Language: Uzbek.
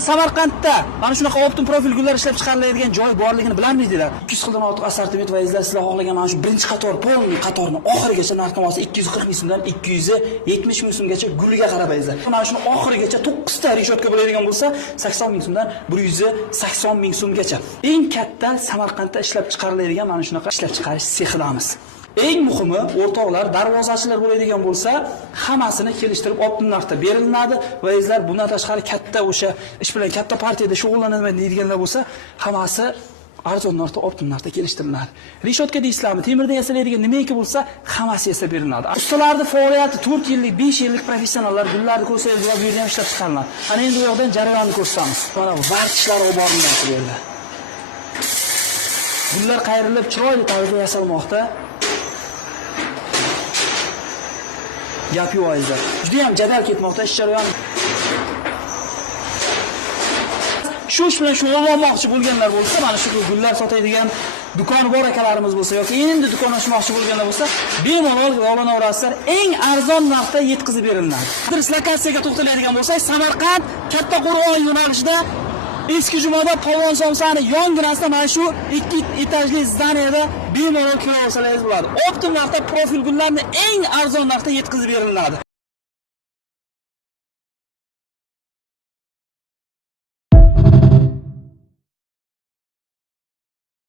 Samarqandda mana shunaqa optim profil gullar ishlab chiqariladigan joy borligini bilamizlar. 200 xildan ortiq assortiment va izlar sizlar xohlagan mana shu birinchi qator polni qatorni oxirigacha narxi 240 ming so'mdan 270 ming so'mgacha guliga qarab izlar. Mana shuni oxirigacha 9 ta rishotka bo'ladigan bo'lsa 80 ming so'mdan 180 ming so'mgacha. Eng katta Samarqandda ishlab chiqariladigan mana shunaqa ishlab chiqarish sexidamiz. Eng muhimi, o'rtoqlar, darvozachilar bo'ladigan bo'lsa, hammasini kelishtirib optim narxda beriladi va izlar bundan tashqari katta o'sha ish bilan katta partiyada shug'ullanaman deydiganlar bo'lsa, hammasi arzon narxda optim narxda kelishtiriladi. Rishotka deysizlarmi, temirdan yasalaydigan nimaiki bo'lsa, hammasi yasab beriladi. Ustalarning faoliyati 4 yillik, 5 yillik professionallar gullarni ko'rsangiz va bu yerda ham ishlab chiqariladi. Ana endi bu yoqdan jarayonni ko'rsatamiz. Mana vartishlar olib borilmoqda bu yerda. Gullar qayrilib, chiroyli tarzda yasalmoqda. Gap yo'q azizlar. Juda ham jadal ketmoqda ish jarayoni. Shu ish bilan shug'ullanmoqchi bo'lganlar bo'lsa, mana shu gullar sotadigan do'koni bor akalarimiz bo'lsa yoki endi do'kon ochmoqchi bo'lganlar bo'lsa, bemalol yo'llanaverasizlar. Eng arzon narxda yetkazib beriladi. Dislokatsiyaga to'xtaladigan bo'lsak, Samarqand Katta Qo'rg'on yo'nalishida Eski Jumoda Polvon Somsani yonginasida mana shu 2 etajli zdaniyada bemalol kira olsangiz bo'ladi. Optim narxda profil gullarni eng arzon narxda yetkazib beriladi.